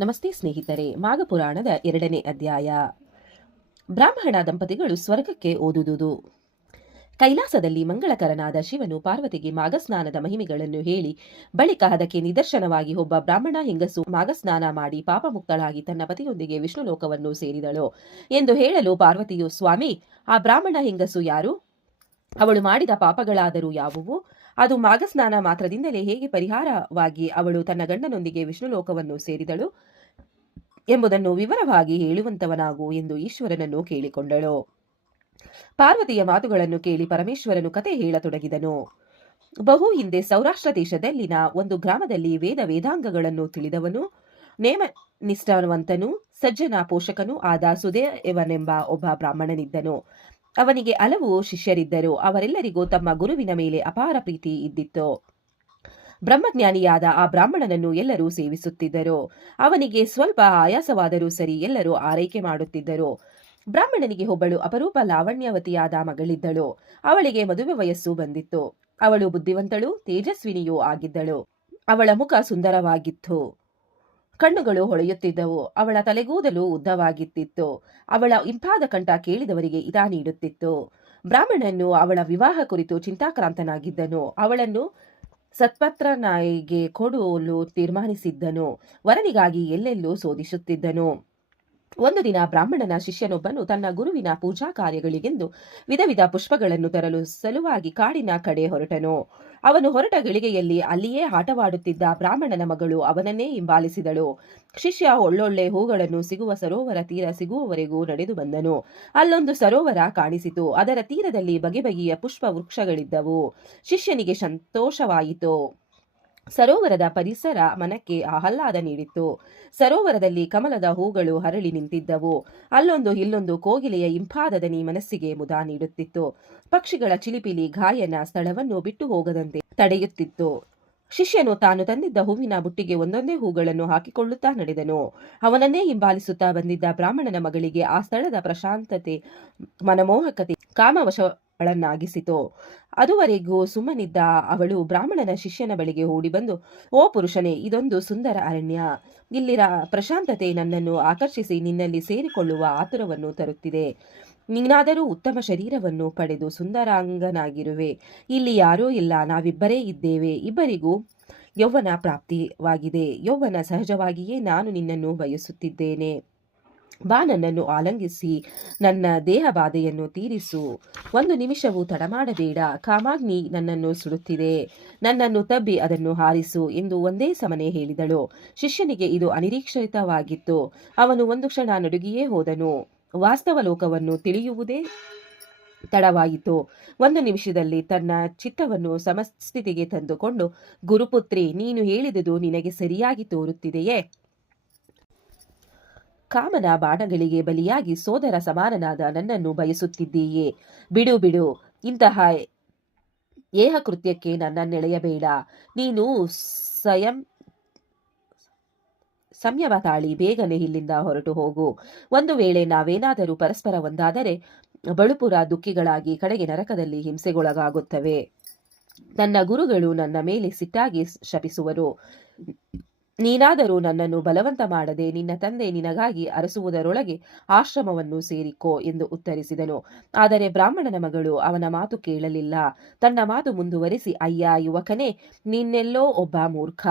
ನಮಸ್ತೆ ಸ್ನೇಹಿತರೆ, ಮಾಘಪುರಾಣದ 2ನೇ ಅಧ್ಯಾಯ. ಬ್ರಾಹ್ಮಣ ದಂಪತಿಗಳು ಸ್ವರ್ಗಕ್ಕೆ ಓದುವುದು. ಕೈಲಾಸದಲ್ಲಿ ಮಂಗಳಕರನಾದ ಶಿವನು ಪಾರ್ವತಿಗೆ ಮಾಘಸ್ನಾನದ ಮಹಿಮೆಗಳನ್ನು ಹೇಳಿ ಬಳಿಕ ಅದಕ್ಕೆ ನಿದರ್ಶನವಾಗಿ ಒಬ್ಬ ಬ್ರಾಹ್ಮಣ ಹೆಂಗಸು ಮಾಘಸ್ನಾನ ಮಾಡಿ ಪಾಪಮುಕ್ತಳಾಗಿ ತನ್ನ ಪತಿಯೊಂದಿಗೆ ವಿಷ್ಣು ಲೋಕವನ್ನು ಸೇರಿದಳು ಎಂದು ಹೇಳಲು ಪಾರ್ವತಿಯು, ಸ್ವಾಮಿ, ಆ ಬ್ರಾಹ್ಮಣ ಹೆಂಗಸು ಯಾರು? ಅವಳು ಮಾಡಿದ ಪಾಪಗಳಾದರೂ ಯಾವುವು? ಅದು ಮಾಘಸ್ನಾನ ಮಾತ್ರದಿಂದಲೇ ಹೇಗೆ ಪರಿಹಾರವಾಗಿ ಅವಳು ತನ್ನ ಗಂಡನೊಂದಿಗೆ ವಿಷ್ಣು ಲೋಕವನ್ನು ಸೇರಿದಳು ಎಂಬುದನ್ನು ವಿವರವಾಗಿ ಹೇಳುವಂತವನಾಗು ಎಂದು ಈಶ್ವರನನ್ನು ಕೇಳಿಕೊಂಡಳು. ಪಾರ್ವತಿಯ ಮಾತುಗಳನ್ನು ಕೇಳಿ ಪರಮೇಶ್ವರನು ಕತೆ ಹೇಳತೊಡಗಿದನು. ಬಹು ಹಿಂದೆ ಸೌರಾಷ್ಟ್ರ ದೇಶದಲ್ಲಿನ ಒಂದು ಗ್ರಾಮದಲ್ಲಿ ವೇದಾಂಗಗಳನ್ನು ತಿಳಿದವನು, ನೇಮನಿಷ್ಠಾವಂತನೂ ಸಜ್ಜನ ಪೋಷಕನೂ ಆದ ಸುದೇವನೆಂಬ ಒಬ್ಬ ಬ್ರಾಹ್ಮಣನಿದ್ದನು. ಅವನಿಗೆ ಹಲವು ಶಿಷ್ಯರಿದ್ದರು. ಅವರೆಲ್ಲರಿಗೂ ತಮ್ಮ ಗುರುವಿನ ಮೇಲೆ ಅಪಾರ ಪ್ರೀತಿ ಇದ್ದಿತ್ತು. ಬ್ರಹ್ಮಜ್ಞಾನಿಯಾದ ಆ ಬ್ರಾಹ್ಮಣನನ್ನು ಎಲ್ಲರೂ ಸೇವಿಸುತ್ತಿದ್ದರು. ಅವನಿಗೆ ಸ್ವಲ್ಪ ಆಯಾಸವಾದರೂ ಸರಿ ಎಲ್ಲರೂ ಆರೈಕೆ ಮಾಡುತ್ತಿದ್ದರು. ಬ್ರಾಹ್ಮಣನಿಗೆ ಒಬ್ಬಳು ಅಪರೂಪ ಲಾವಣ್ಯವತಿಯಾದ ಮಗಳಿದ್ದಳು. ಅವಳಿಗೆ ಮದುವೆ ವಯಸ್ಸು ಬಂದಿತ್ತು. ಅವಳು ಬುದ್ಧಿವಂತಳು, ತೇಜಸ್ವಿನಿಯೂ ಆಗಿದ್ದಳು. ಅವಳ ಮುಖ ಸುಂದರವಾಗಿತ್ತು, ಕಣ್ಣುಗಳು ಹೊಳೆಯುತ್ತಿದ್ದವು. ಅವಳ ತಲೆಗೂದಲು ಉದ್ದವಾಗಿತ್ತಿತ್ತು. ಅವಳ ಇಂಪಾದ ಕಂಠ ಕೇಳಿದವರಿಗೆ ಹಿತ ನೀಡುತ್ತಿತ್ತು. ಬ್ರಾಹ್ಮಣನು ಅವಳ ವಿವಾಹ ಕುರಿತು ಚಿಂತಾಕ್ರಾಂತನಾಗಿದ್ದನು. ಅವಳನ್ನು ಸತ್ಪತ್ರನಾಯಿಗೆ ಕೊಡಲು ತೀರ್ಮಾನಿಸಿದ್ದನು. ವರನಿಗಾಗಿ ಎಲ್ಲೆಲ್ಲೂ ಶೋಧಿಸುತ್ತಿದ್ದನು. ಒಂದು ದಿನ ಬ್ರಾಹ್ಮಣನ ಶಿಷ್ಯನೊಬ್ಬನು ತನ್ನ ಗುರುವಿನ ಪೂಜಾ ಕಾರ್ಯಗಳಿಗೆಂದು ವಿಧ ವಿಧ ಪುಷ್ಪಗಳನ್ನು ತರಲು ಸಲುವಾಗಿ ಕಾಡಿನ ಕಡೆ ಹೊರಟನು. ಅವನು ಹೊರಟ ಗಳಿಗೆಯಲ್ಲಿ ಅಲ್ಲಿಯೇ ಆಟವಾಡುತ್ತಿದ್ದ ಬ್ರಾಹ್ಮಣನ ಮಗಳು ಅವನನ್ನೇ ಹಿಂಬಾಲಿಸಿದಳು. ಶಿಷ್ಯ ಒಳ್ಳೊಳ್ಳೆ ಹೂಗಳನ್ನು ಸಿಗುವ ಸರೋವರ ತೀರ ಸಿಗುವವರೆಗೂ ನಡೆದು ಬಂದನು. ಅಲ್ಲೊಂದು ಸರೋವರ ಕಾಣಿಸಿತು. ಅದರ ತೀರದಲ್ಲಿ ಬಗೆ ಬಗೆಯ ಪುಷ್ಪ ವೃಕ್ಷಗಳಿದ್ದವು. ಶಿಷ್ಯನಿಗೆ ಸಂತೋಷವಾಯಿತು. ಸರೋವರದ ಪರಿಸರ ಮನಕ್ಕೆ ಆಹ್ಲಾದ ನೀಡಿತ್ತು. ಸರೋವರದಲ್ಲಿ ಕಮಲದ ಹೂಗಳು ಹರಳಿ ನಿಂತಿದ್ದವು. ಅಲ್ಲೊಂದು ಇಲ್ಲೊಂದು ಕೋಗಿಲೆಯ ಇಂಪಾದ ದನಿ ಮನಸ್ಸಿಗೆ ಮುದ ನೀಡುತ್ತಿತ್ತು. ಪಕ್ಷಿಗಳ ಚಿಲಿಪಿಲಿ ಗಾಯನ ಸ್ಥಳವನ್ನು ಬಿಟ್ಟು ಹೋಗದಂತೆ ತಡೆಯುತ್ತಿತ್ತು. ಶಿಷ್ಯನು ತಾನು ತಂದಿದ್ದ ಹೂವಿನ ಬುಟ್ಟಿಗೆ ಒಂದೊಂದೇ ಹೂಗಳನ್ನು ಹಾಕಿಕೊಳ್ಳುತ್ತಾ ನಡೆದನು. ಅವನನ್ನೇ ಹಿಂಬಾಲಿಸುತ್ತಾ ಬಂದಿದ್ದ ಬ್ರಾಹ್ಮಣನ ಮಗಳಿಗೆ ಆ ಸ್ಥಳದ ಪ್ರಶಾಂತತೆ, ಮನಮೋಹಕತೆ ಕಾಮವಶಗಳನ್ನಾಗಿಸಿತು. ಅದುವರೆಗೂ ಸುಮ್ಮನಿದ್ದ ಅವಳು ಬ್ರಾಹ್ಮಣನ ಶಿಷ್ಯನ ಬಳಿಗೆ ಓಡಿಬಂದು, ಓ ಪುರುಷನೇ, ಇದೊಂದು ಸುಂದರ ಅರಣ್ಯ. ಇಲ್ಲಿರ ಪ್ರಶಾಂತತೆ ನನ್ನನ್ನು ಆಕರ್ಷಿಸಿ ನಿನ್ನಲ್ಲಿ ಸೇರಿಕೊಳ್ಳುವ ಆತುರವನ್ನು ತರುತ್ತಿದೆ. ನೀನಾದರೂ ಉತ್ತಮ ಶರೀರವನ್ನು ಪಡೆದು ಸುಂದರಾಂಗನಾಗಿರುವೆ. ಇಲ್ಲಿ ಯಾರೂ ಇಲ್ಲ, ನಾವಿಬ್ಬರೇ ಇದ್ದೇವೆ. ಇಬ್ಬರಿಗೂ ಯೌವನ ಪ್ರಾಪ್ತಿವಾಗಿದೆ. ಯೌವನ ಸಹಜವಾಗಿಯೇ ನಾನು ನಿನ್ನನ್ನು ಬಯಸುತ್ತಿದ್ದೇನೆ. ಬಾ, ನನ್ನನ್ನು ಆಲಂಗಿಸಿ ನನ್ನ ದೇಹ ಬಾಧೆಯನ್ನು ತೀರಿಸು. ಒಂದು ನಿಮಿಷವೂ ತಡಮಾಡಬೇಡ. ಕಾಮಾಗ್ನಿ ನನ್ನನ್ನು ಸುಡುತ್ತಿದೆ. ನನ್ನನ್ನು ತಬ್ಬಿ ಅದನ್ನು ಹಾರಿಸು ಎಂದು ಒಂದೇ ಸಮನೆ ಹೇಳಿದಳು. ಶಿಷ್ಯನಿಗೆ ಇದು ಅನಿರೀಕ್ಷಿತವಾಗಿತ್ತು. ಅವನು ಒಂದು ಕ್ಷಣ ನಡುಗಿಯೇ ಹೋದನು. ವಾಸ್ತವ ಲೋಕವನ್ನು ತಿಳಿಯುವುದೇ ತಡವಾಯಿತು. ಒಂದು ನಿಮಿಷದಲ್ಲಿ ತನ್ನ ಚಿತ್ತವನ್ನು ಸಮಸ್ಥಿತಿಗೆ ತಂದುಕೊಂಡು, ಗುರುಪುತ್ರಿ, ನೀನು ಹೇಳಿದುದು ನಿನಗೆ ಸರಿಯಾಗಿ ತೋರುತ್ತಿದೆಯೇ? ಕಾಮನ ಬಾಣಗಳಿಗೆ ಬಲಿಯಾಗಿ ಸೋದರ ಸಮಾನನಾದ ನನ್ನನ್ನು ಬಯಸುತ್ತಿದ್ದೀಯೇ? ಬಿಡು ಬಿಡು, ಇಂತಹ ಏಹಕೃತ್ಯಕ್ಕೆ ನನ್ನನ್ನೆಳೆಯಬೇಡ. ನೀನು ಸಂಯಮ ತಾಳಿ ಬೇಗನೆ ಇಲ್ಲಿಂದ ಹೊರಟು ಹೋಗು. ಒಂದು ವೇಳೆ ನಾವೇನಾದರೂ ಪರಸ್ಪರ ಒಂದಾದರೆ ಬಳುಪುರ ದುಃಖಿಗಳಾಗಿ ಕಡೆಗೆ ನರಕದಲ್ಲಿ ಹಿಂಸೆಗೊಳಗಾಗುತ್ತವೆ. ನನ್ನ ಗುರುಗಳು ನನ್ನ ಮೇಲೆ ಸಿಟ್ಟಾಗಿ ಶಪಿಸುವರು. ನೀನಾದರೂ ನನ್ನನ್ನು ಬಲವಂತ ಮಾಡದೆ ನಿನ್ನ ತಂದೆ ನಿನಗಾಗಿ ಅರಸುವುದರೊಳಗೆ ಆಶ್ರಮವನ್ನು ಸೇರಿಕೋ ಎಂದು ಉತ್ತರಿಸಿದನು. ಆದರೆ ಬ್ರಾಹ್ಮಣನ ಮಗಳು ಅವನ ಮಾತು ಕೇಳಲಿಲ್ಲ. ತನ್ನ ಮಾತು ಮುಂದುವರಿಸಿ, ಅಯ್ಯ ಯುವಕನೇ, ನಿನ್ನೆಲ್ಲೋ ಒಬ್ಬ ಮೂರ್ಖ.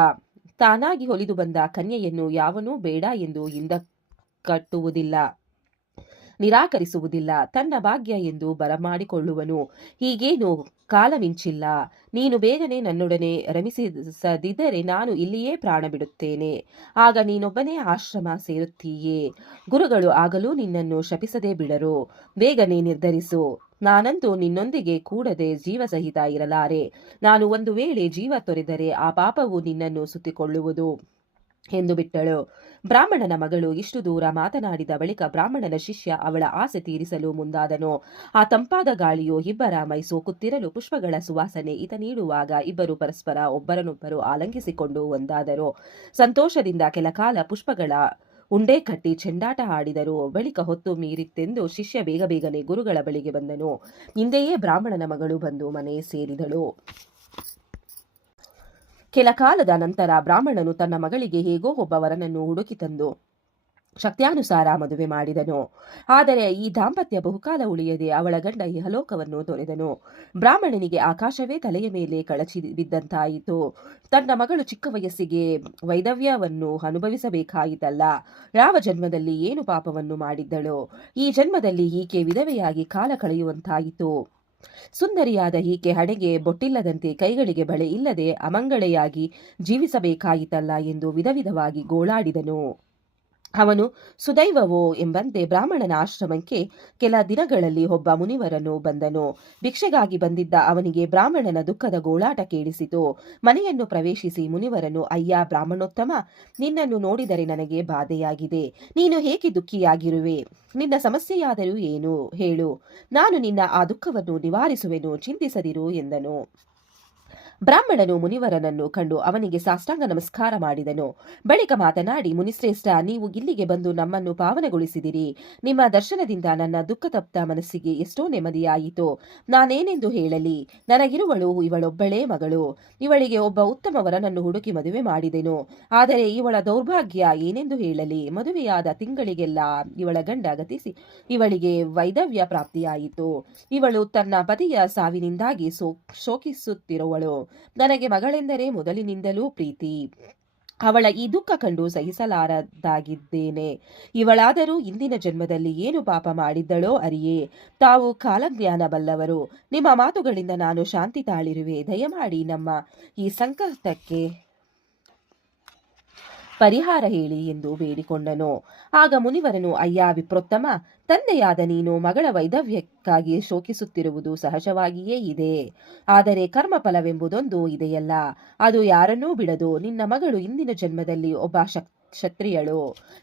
ತಾನಾಗಿ ಹೊಲಿದು ಬಂದ ಕನ್ಯೆಯನ್ನು ಯಾವನೂ ಬೇಡ ಎಂದು ಹಿಂದಕ್ಕಟ್ಟುವುದಿಲ್ಲ, ನಿರಾಕರಿಸುವುದಿಲ್ಲ. ತನ್ನ ಭಾಗ್ಯ ಎಂದು ಬರಮಾಡಿಕೊಳ್ಳುವನು. ಹೀಗೇನು ಕಾಲಮಿಂಚಿಲ್ಲ. ನೀನು ಬೇಗನೆ ನನ್ನೊಡನೆ ರಮಿಸದಿದ್ದರೆ ನಾನು ಇಲ್ಲಿಯೇ ಪ್ರಾಣ ಬಿಡುತ್ತೇನೆ. ಆಗ ನೀನೊಬ್ಬನೇ ಆಶ್ರಮ ಸೇರುತ್ತೀಯೇ. ಗುರುಗಳು ಆಗಲೂ ನಿನ್ನನ್ನು ಶಪಿಸದೆ ಬಿಡರು. ಬೇಗನೆ ನಿರ್ಧರಿಸು. ನಾನಂತೂ ನಿನ್ನೊಂದಿಗೆ ಕೂಡದೆ ಜೀವಸಹಿತ ಇರಲಾರೆ. ನಾನು ಒಂದು ವೇಳೆ ಜೀವ ತೊರೆದರೆ ಆ ಪಾಪವು ನಿನ್ನನ್ನು ಸುತ್ತಿಕೊಳ್ಳುವುದು ಎಂದು ಬಿಟ್ಟಳು. ಬ್ರಾಹ್ಮಣನ ಮಗಳು ಇಷ್ಟು ದೂರ ಮಾತನಾಡಿದ ಬಳಿಕ ಬ್ರಾಹ್ಮಣನ ಶಿಷ್ಯ ಅವಳ ಆಸೆ ತೀರಿಸಲು ಮುಂದಾದನು. ಆ ತಂಪಾದ ಗಾಳಿಯು ಇಬ್ಬರ ಮೈ ಸೋಕುತ್ತಿರಲು ಪುಷ್ಪಗಳ ಸುವಾಸನೆ ಹಿತ ನೀಡುವಾಗ ಇಬ್ಬರು ಪರಸ್ಪರ ಒಬ್ಬರನ್ನೊಬ್ಬರು ಆಲಂಗಿಸಿಕೊಂಡು ಒಂದಾದರು. ಸಂತೋಷದಿಂದ ಕೆಲಕಾಲ ಪುಷ್ಪಗಳ ಉಂಡೆ ಕಟ್ಟಿ ಚೆಂಡಾಟ ಆಡಿದರು. ಬಳಿಕ ಹೊತ್ತು ಮೀರಿತೆಂದು ಶಿಷ್ಯ ಬೇಗ ಬೇಗನೆ ಗುರುಗಳ ಬಳಿಗೆ ಬಂದನು. ಹಿಂದೆಯೇ ಬ್ರಾಹ್ಮಣನ ಮಗಳು ಬಂದು ಮನೆ ಸೇರಿದಳು. ಕೆಲ ಕಾಲದ ನಂತರ ಬ್ರಾಹ್ಮಣನು ತನ್ನ ಮಗಳಿಗೆ ಹೇಗೋ ಒಬ್ಬ ವರನನ್ನು ಹುಡುಕಿ ತಂದು ಶಕ್ತ್ಯಾನುಸಾರ ಮದುವೆ ಮಾಡಿದನು. ಆದರೆ ಈ ದಾಂಪತ್ಯ ಬಹುಕಾಲ ಉಳಿಯದೆ ಅವಳ ಗಂಡ ಇಹಲೋಕವನ್ನು ತೊರೆದನು. ಬ್ರಾಹ್ಮಣನಿಗೆ ಆಕಾಶವೇ ತಲೆಯ ಮೇಲೆ ಕಳಚಿ ಬಿದ್ದಂತಾಯಿತು. ತನ್ನ ಮಗಳು ಚಿಕ್ಕ ವಯಸ್ಸಿಗೆ ವೈಧವ್ಯವನ್ನು ಅನುಭವಿಸಬೇಕಾಯಿತಲ್ಲ. ಯಾವ ಜನ್ಮದಲ್ಲಿ ಏನು ಪಾಪವನ್ನು ಮಾಡಿದ್ದಳು? ಈ ಜನ್ಮದಲ್ಲಿ ಈಕೆ ವಿಧವೆಯಾಗಿ ಕಾಲ ಕಳೆಯುವಂತಾಯಿತು. ಸುಂದರಿಯಾದ ಈಕೆ ಹಣೆಗೆ ಬೊಟ್ಟಿಲ್ಲದಂತೆ ಕೈಗಳಿಗೆ ಬಳೆ ಇಲ್ಲದೆ ಅಮಂಗಳೆಯಾಗಿ ಜೀವಿಸಬೇಕಾಯಿತಲ್ಲ ಎಂದು ವಿಧವಿಧವಾಗಿ ಗೋಳಾಡಿದನು. ಅವನು ಸುದೈವವೋ ಎಂಬಂತೆ ಬ್ರಾಹ್ಮಣನ ಆಶ್ರಮಕ್ಕೆ ಕೆಲ ದಿನಗಳಲ್ಲಿ ಒಬ್ಬ ಮುನಿವರನು ಬಂದನು. ಭಿಕ್ಷೆಗಾಗಿ ಬಂದಿದ್ದ ಅವನಿಗೆ ಬ್ರಾಹ್ಮಣನ ದುಃಖದ ಗೋಳಾಟ ಕೇಳಿಸಿತು. ಮನೆಯನ್ನು ಪ್ರವೇಶಿಸಿ ಮುನಿವರನು, ಅಯ್ಯ ಬ್ರಾಹ್ಮಣೋತ್ತಮ, ನಿನ್ನನ್ನು ನೋಡಿದರೆ ನನಗೆ ಬಾಧೆಯಾಗಿದೆ. ನೀನು ಹೇಗೆ ದುಃಖಿಯಾಗಿರುವೆ? ನಿನ್ನ ಸಮಸ್ಯೆಯಾದರೂ ಏನು ಹೇಳು, ನಾನು ನಿನ್ನ ಆ ದುಃಖವನ್ನು ನಿವಾರಿಸುವೆನು, ಚಿಂತಿಸದಿರು ಎಂದನು. ಬ್ರಾಹ್ಮಣನು ಮುನಿವರನನ್ನು ಕಂಡು ಅವನಿಗೆ ಸಾಷ್ಟಾಂಗ ನಮಸ್ಕಾರ ಮಾಡಿದನು. ಬಳಿಕ ಮಾತನಾಡಿ, ಮುನಿಶ್ರೇಷ್ಠ, ನೀವು ಇಲ್ಲಿಗೆ ಬಂದು ನಮ್ಮನ್ನು ಪಾವನಗೊಳಿಸಿದಿರಿ. ನಿಮ್ಮ ದರ್ಶನದಿಂದ ನನ್ನ ದುಃಖತಪ್ತ ಮನಸ್ಸಿಗೆ ಎಷ್ಟೋ ನೆಮ್ಮದಿಯಾಯಿತು. ನಾನೇನೆಂದು ಹೇಳಲಿ? ನನಗಿರುವಳು ಇವಳೊಬ್ಬಳೇ ಮಗಳು. ಇವಳಿಗೆ ಒಬ್ಬ ಉತ್ತಮ ವರನನ್ನು ಹುಡುಕಿ ಮದುವೆ ಮಾಡಿದೆನು. ಆದರೆ ಇವಳ ದೌರ್ಭಾಗ್ಯ ಏನೆಂದು ಹೇಳಲಿ? ಮದುವೆಯಾದ ತಿಂಗಳಿಗೆಲ್ಲ ಇವಳ ಗಂಡ ಗತಿಸಿ ಇವಳಿಗೆ ವೈಧವ್ಯ ಪ್ರಾಪ್ತಿಯಾಯಿತು. ಇವಳು ತನ್ನ ಪತಿಯ ಸಾವಿನಿಂದಾಗಿ ಶೋಕಿಸುತ್ತಿರುವಳು. ನನಗೆ ಮಗಳೆಂದರೆ ಮೊದಲಿನಿಂದಲೂ ಪ್ರೀತಿ. ಅವಳ ಈ ದುಃಖ ಕಂಡು ಸಹಿಸಲಾರದಾಗಿದ್ದೇನೆ. ಇವಳಾದರೂ ಇಂದಿನ ಜನ್ಮದಲ್ಲಿ ಏನು ಪಾಪ ಮಾಡಿದ್ದಳೋ ಅರಿಯೇ. ತಾವು ಕಾಲಜ್ಞಾನ ಬಲ್ಲವರು. ನಿಮ್ಮ ಮಾತುಗಳಿಂದ ನಾನು ಶಾಂತಿ ತಾಳಿರುವೆ. ದಯಮಾಡಿ ನಮ್ಮ ಈ ಸಂಕಟಕ್ಕೆ ಪರಿಹಾರ ಹೇಳಿ ಎಂದು ಬೇಡಿಕೊಂಡನು. ಆಗ ಮುನಿವರನು, ಅಯ್ಯ ವಿಪ್ರೋತ್ತಮ, ತಂದೆಯಾದ ನೀನು ಮಗಳ ವೈಧವ್ಯಕ್ಕಾಗಿ ಶೋಕಿಸುತ್ತಿರುವುದು ಸಹಜವಾಗಿಯೇ ಇದೆ. ಆದರೆ ಕರ್ಮಫಲವೆಂಬುದೊಂದು ಇದೆಯಲ್ಲ, ಅದು ಯಾರನ್ನೂ ಬಿಡದು. ನಿನ್ನ ಮಗಳು ಇಂದಿನ ಜನ್ಮದಲ್ಲಿ ಒಬ್ಬ ಕ್ಷತ್ರಿಯಳು.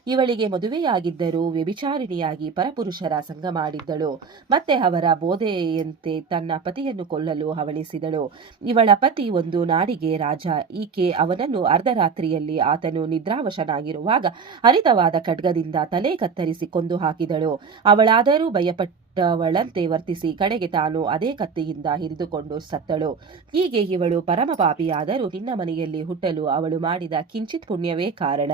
ಇವಳಿಗೆ ಮದುವೆಯಾಗಿದ್ದರೂ ವ್ಯಭಿಚಾರಿಣಿಯಾಗಿ ಪರಪುರುಷರ ಸಂಗ ಮಾಡಿದ್ದಳು. ಮತ್ತೆ ಅವರ ಬೋಧೆಯಂತೆ ತನ್ನ ಪತಿಯನ್ನು ಕೊಲ್ಲಲು ಹವಣಿಸಿದಳು. ಇವಳ ಪತಿ ಒಂದು ನಾಡಿಗೆ ರಾಜ. ಈಕೆ ಅವನನ್ನು ಅರ್ಧರಾತ್ರಿಯಲ್ಲಿ ಆತನು ನಿದ್ರಾವಶನಾಗಿರುವಾಗ ಹರಿತವಾದ ಖಡ್ಗದಿಂದ ತಲೆ ಕತ್ತರಿಸಿ ಕೊಂದು ಹಾಕಿದಳು. ಅವಳಾದರೂ ಭಯಪಟ್ಟವಳಂತೆ ವರ್ತಿಸಿ ಕಡೆಗೆ ತಾನು ಅದೇ ಕತ್ತಿಯಿಂದ ಹಿರಿದುಕೊಂಡು ಸತ್ತಳು. ಹೀಗೆ ಇವಳು ಪರಮ ಪಾಪಿಯಾದರೂ ನಿನ್ನ ಮನೆಯಲ್ಲಿ ಹುಟ್ಟಲು ಅವಳು ಮಾಡಿದ ಕಿಂಚಿತ್ ಪುಣ್ಯವೇ ಕಾರಣ.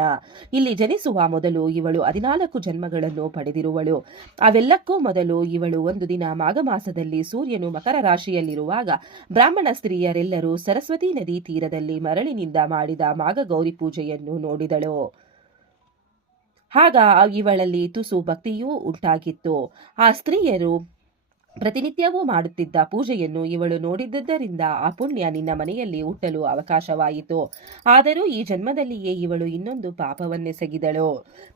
ಇಲ್ಲಿ ಜನಿಸುವ ಮೊದಲು ಇವಳು 14 ಜನ್ಮಗಳನ್ನು ಪಡೆದಿರುವಳು. ಅವೆಲ್ಲಕ್ಕೂ ಮೊದಲು ಇವಳು ಒಂದು ದಿನ ಮಾಘ ಮಾಸದಲ್ಲಿ ಸೂರ್ಯನು ಮಕರ ರಾಶಿಯಲ್ಲಿರುವಾಗ ಬ್ರಾಹ್ಮಣ ಸ್ತ್ರೀಯರೆಲ್ಲರೂ ಸರಸ್ವತಿ ನದಿ ತೀರದಲ್ಲಿ ಮರಳಿನಿಂದ ಮಾಡಿದ ಮಾಘ ಗೌರಿ ಪೂಜೆಯನ್ನು ನೋಡಿದಳು. ಆಗ ಇವಳಲ್ಲಿ ತುಸು ಭಕ್ತಿಯೂ ಉಂಟಾಗಿತ್ತು. ಆ ಸ್ತ್ರೀಯರು ಪ್ರತಿನಿತ್ಯವೂ ಮಾಡುತ್ತಿದ್ದ ಪೂಜೆಯನ್ನು ಇವಳು ನೋಡಿದ್ದರಿಂದ ಆ ಪುಣ್ಯ ನಿನ್ನ ಮನೆಯಲ್ಲಿ ಹುಟ್ಟಲು ಅವಕಾಶವಾಯಿತು. ಆದರೂ ಈ ಜನ್ಮದಲ್ಲಿಯೇ ಇವಳು ಇನ್ನೊಂದು ಪಾಪವನ್ನೆಸಗಿದಳು.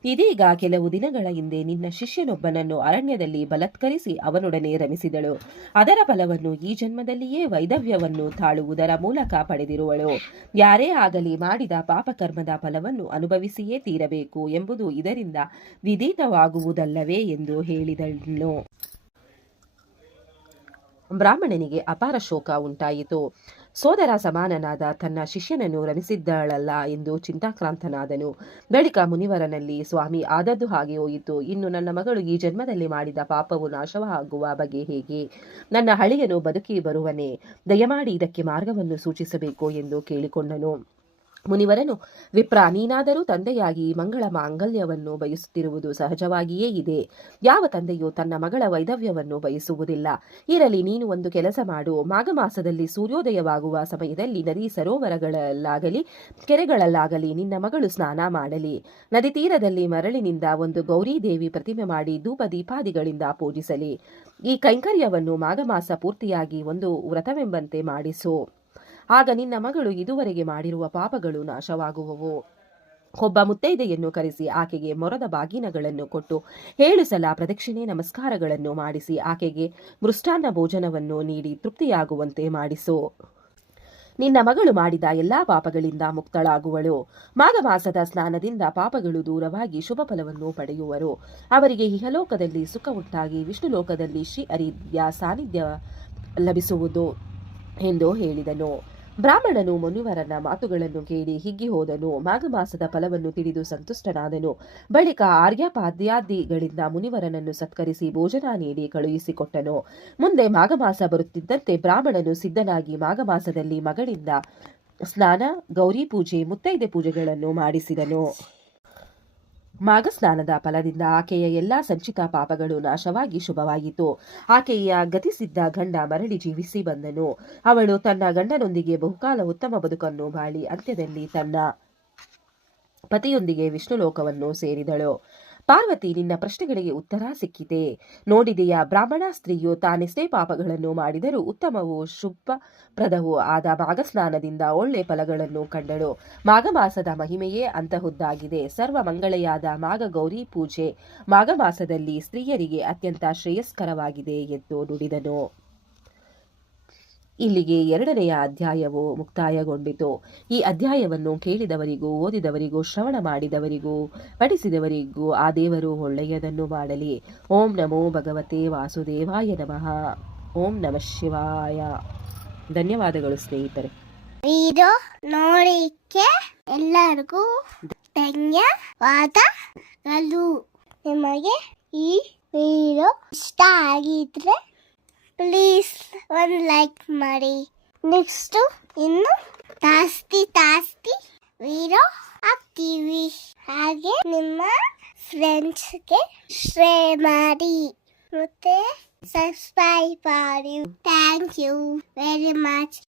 ಇದೀಗ ಕೆಲವು ದಿನಗಳ ಹಿಂದೆ ನಿನ್ನ ಶಿಷ್ಯನೊಬ್ಬನನ್ನು ಅರಣ್ಯದಲ್ಲಿ ಬಲತ್ಕರಿಸಿ ಅವನೊಡನೆ ರಮಿಸಿದಳು. ಅದರ ಫಲವನ್ನು ಈ ಜನ್ಮದಲ್ಲಿಯೇ ವೈಧವ್ಯವನ್ನು ತಾಳುವುದರ ಮೂಲಕ ಪಡೆದಿರುವಳು. ಯಾರೇ ಆಗಲಿ ಮಾಡಿದ ಪಾಪಕರ್ಮದ ಫಲವನ್ನು ಅನುಭವಿಸಿಯೇ ತೀರಬೇಕು ಎಂಬುದು ಇದರಿಂದ ವಿದಿತವಾಗುವುದಲ್ಲವೇ ಎಂದು ಹೇಳಿದಳು. ಬ್ರಾಹ್ಮಣನಿಗೆ ಅಪಾರ ಶೋಕ ಉಂಟಾಯಿತು. ಸೋದರ ಸಮಾನನಾದ ತನ್ನ ಶಿಷ್ಯನನ್ನು ರಮಿಸಿದ್ದಳಲ್ಲ ಎಂದು ಚಿಂತಾಕ್ರಾಂತನಾದನು. ಬಳಿಕ ಮುನಿವರನಲ್ಲಿ, ಸ್ವಾಮಿ, ಆದದ್ದು ಹಾಗೆ ಹೋಯಿತು. ಇನ್ನು ನನ್ನ ಮಗಳು ಈ ಜನ್ಮದಲ್ಲಿ ಮಾಡಿದ ಪಾಪವು ನಾಶವಾಗುವ ಬಗೆ ಹೇಗೆ? ನನ್ನ ಹಳೆಯನು ಬದುಕಿ ಬರುವನೇ? ದಯಮಾಡಿ ಇದಕ್ಕೆ ಮಾರ್ಗವನ್ನು ಸೂಚಿಸಬೇಕು ಎಂದು ಕೇಳಿಕೊಂಡನು. ಮುನಿವರನು, ವಿಪ್ರ, ನೀನಾದರೂ ತಂದೆಯಾಗಿ ಮಂಗಳ ಮಾಂಗಲ್ಯವನ್ನು ಬಯಸುತ್ತಿರುವುದು ಸಹಜವಾಗಿಯೇ ಇದೆ. ಯಾವ ತಂದೆಯೂ ತನ್ನ ಮಗಳ ವೈಧವ್ಯವನ್ನು ಬಯಸುವುದಿಲ್ಲ. ಇರಲಿ, ನೀನು ಒಂದು ಕೆಲಸ ಮಾಡು. ಮಾಘ ಮಾಸದಲ್ಲಿ ಸೂರ್ಯೋದಯವಾಗುವ ಸಮಯದಲ್ಲಿ ನದಿ ಸರೋವರಗಳಲ್ಲಾಗಲಿ ಕೆರೆಗಳಲ್ಲಾಗಲಿ ನಿನ್ನ ಮಗಳು ಸ್ನಾನ ಮಾಡಲಿ. ನದಿ ತೀರದಲ್ಲಿ ಮರಳಿನಿಂದ ಒಂದು ಗೌರಿ ದೇವಿ ಪ್ರತಿಮೆ ಮಾಡಿ ಧೂಪ ದೀಪಾದಿಗಳಿಂದ ಪೂಜಿಸಲಿ. ಈ ಕೈಂಕರ್ಯವನ್ನು ಮಾಘ ಮಾಸ ಪೂರ್ತಿಯಾಗಿ ಒಂದು ವ್ರತವೆಂಬಂತೆ ಮಾಡಿಸು. ಆಗ ನಿನ್ನ ಮಗಳು ಇದುವರೆಗೆ ಮಾಡಿರುವ ಪಾಪಗಳು ನಾಶವಾಗುವವು. ಒಬ್ಬ ಮುತ್ತೈದೆಯನ್ನು ಕರೆಸಿ ಆಕೆಗೆ ಮೊರದ ಬಾಗಿನಗಳನ್ನು ಕೊಟ್ಟು 7 ಸಲ ಪ್ರದಕ್ಷಿಣೆ ನಮಸ್ಕಾರಗಳನ್ನು ಮಾಡಿಸಿ ಆಕೆಗೆ ಮೃಷ್ಟಾನ್ನ ಭೋಜನವನ್ನು ನೀಡಿ ತೃಪ್ತಿಯಾಗುವಂತೆ ಮಾಡಿಸು. ನಿನ್ನ ಮಗಳು ಮಾಡಿದ ಎಲ್ಲಾ ಪಾಪಗಳಿಂದ ಮುಕ್ತಳಾಗುವಳು. ಮಾಘ ಮಾಸದ ಸ್ನಾನದಿಂದ ಪಾಪಗಳು ದೂರವಾಗಿ ಶುಭ ಫಲವನ್ನು ಪಡೆಯುವರು. ಅವರಿಗೆ ಇಹಲೋಕದಲ್ಲಿ ಸುಖ ಉಂಟಾಗಿ ವಿಷ್ಣು ಲೋಕದಲ್ಲಿ ಶ್ರೀ ಹರಿಯ ಸಾನ್ನಿಧ್ಯ ಲಭಿಸುವುದು ಎಂದು ಹೇಳಿದನು. ಬ್ರಾಹ್ಮಣನು ಮುನಿವರನ ಮಾತುಗಳನ್ನು ಕೇಳಿ ಹಿಗ್ಗಿ ಹೋದನು. ಮಾಘ ಮಾಸದ ಫಲವನ್ನು ತಿಳಿದು ಸಂತುಷ್ಟನಾದನು. ಬಳಿಕ ಆರ್ಘ್ಯಪಾದ್ಯಾದಿಗಳಿಂದ ಮುನಿವರನನ್ನು ಸತ್ಕರಿಸಿ ಭೋಜನ ನೀಡಿ ಕಳುಹಿಸಿಕೊಟ್ಟನು. ಮುಂದೆ ಮಾಘ ಮಾಸ ಬರುತ್ತಿದ್ದಂತೆ ಬ್ರಾಹ್ಮಣನು ಸಿದ್ಧನಾಗಿ ಮಾಘ ಮಾಸದಲ್ಲಿ ಮಗಳಿಂದ ಸ್ನಾನ, ಗೌರಿ ಪೂಜೆ, ಮುತ್ತೈದೆ ಪೂಜೆಗಳನ್ನು ಮಾಡಿಸಿದನು. ಮಾಘಸ್ನಾನದ ಫಲದಿಂದ ಆಕೆಯ ಎಲ್ಲಾ ಸಂಚಿತ ಪಾಪಗಳು ನಾಶವಾಗಿ ಶುಭವಾಯಿತು. ಆಕೆಯ ಗತಿಸಿದ್ದ ಗಂಡ ಮರಳಿ ಜೀವಿಸಿ ಬಂದನು. ಅವಳು ತನ್ನ ಗಂಡನೊಂದಿಗೆ ಬಹುಕಾಲ ಉತ್ತಮ ಬದುಕನ್ನು ಬಾಳಿ ಅಂತ್ಯದಲ್ಲಿ ತನ್ನ ಪತಿಯೊಂದಿಗೆ ವಿಷ್ಣುಲೋಕವನ್ನು ಸೇರಿದಳು. ಪಾರ್ವತಿ, ನಿನ್ನ ಪ್ರಶ್ನೆಗಳಿಗೆ ಉತ್ತರ ಸಿಕ್ಕಿದೆ. ನೋಡಿದೆಯಾ, ಬ್ರಾಹ್ಮಣ ಸ್ತ್ರೀಯು ತಾನೆಷ್ಟೇ ಪಾಪಗಳನ್ನು ಮಾಡಿದರೂ ಉತ್ತಮವೂ ಶುಭಪ್ರದವೂ ಆದ ಮಾಘಸ್ನಾನದಿಂದ ಒಳ್ಳೆ ಫಲಗಳನ್ನು ಕಂಡಳು. ಮಾಘ ಮಾಸದ ಮಹಿಮೆಯೇ ಅಂತಹುದ್ದಾಗಿದೆ. ಸರ್ವ ಮಂಗಳೆಯಾದ ಮಾಘ ಗೌರಿ ಪೂಜೆ ಮಾಘ ಮಾಸದಲ್ಲಿ ಸ್ತ್ರೀಯರಿಗೆ ಅತ್ಯಂತ ಶ್ರೇಯಸ್ಕರವಾಗಿದೆ ಎಂದು ನುಡಿದನು. ಇಲ್ಲಿಗೆ 2ನೆಯ ಅಧ್ಯಾಯವು ಮುಕ್ತಾಯಗೊಂಡಿತು. ಈ ಅಧ್ಯಾಯವನ್ನು ಕೇಳಿದವರಿಗೂ, ಓದಿದವರಿಗೂ, ಶ್ರವಣ ಮಾಡಿದವರಿಗೂ, ಪಠಿಸಿದವರಿಗೂ ಆ ದೇವರು ಒಳ್ಳೆಯದನ್ನು ಮಾಡಲಿ. ಓಂ ನಮೋ ಭಗವತೆ ವಾಸುದೇವಾಯ ನಮಃ. ಓಂ ನಮಃ ಶಿವಾಯ. ಧನ್ಯವಾದಗಳು ಸ್ನೇಹಿತರೆ. ವಿಡಿಯೋ ನೋಡಿಕ್ಕೆ ಎಲ್ಲರಿಗೂ ಧನ್ಯವಾದಗಳು. ನಿಮಗೆ ಈ ವಿಡಿಯೋ ಇಷ್ಟ ಆಗಿದ್ರೆ ಪ್ಲೀಸ್ ಒಂದು ಲೈಕ್ ಮಾಡಿ. ನೆಕ್ಸ್ಟ್ ಇನ್ನು ಜಾಸ್ತಿ ವಿಡಿಯೋ ಹಾಕ್ತೀವಿ. ಹಾಗೆ ನಿಮ್ಮ ಫ್ರೆಂಡ್ಸ್ಗೆ ಶೇರ್ ಮಾಡಿ ಮತ್ತೆ ಸಬ್ಸ್ಕ್ರೈಬ್ ಮಾಡಿ. Thank you very much.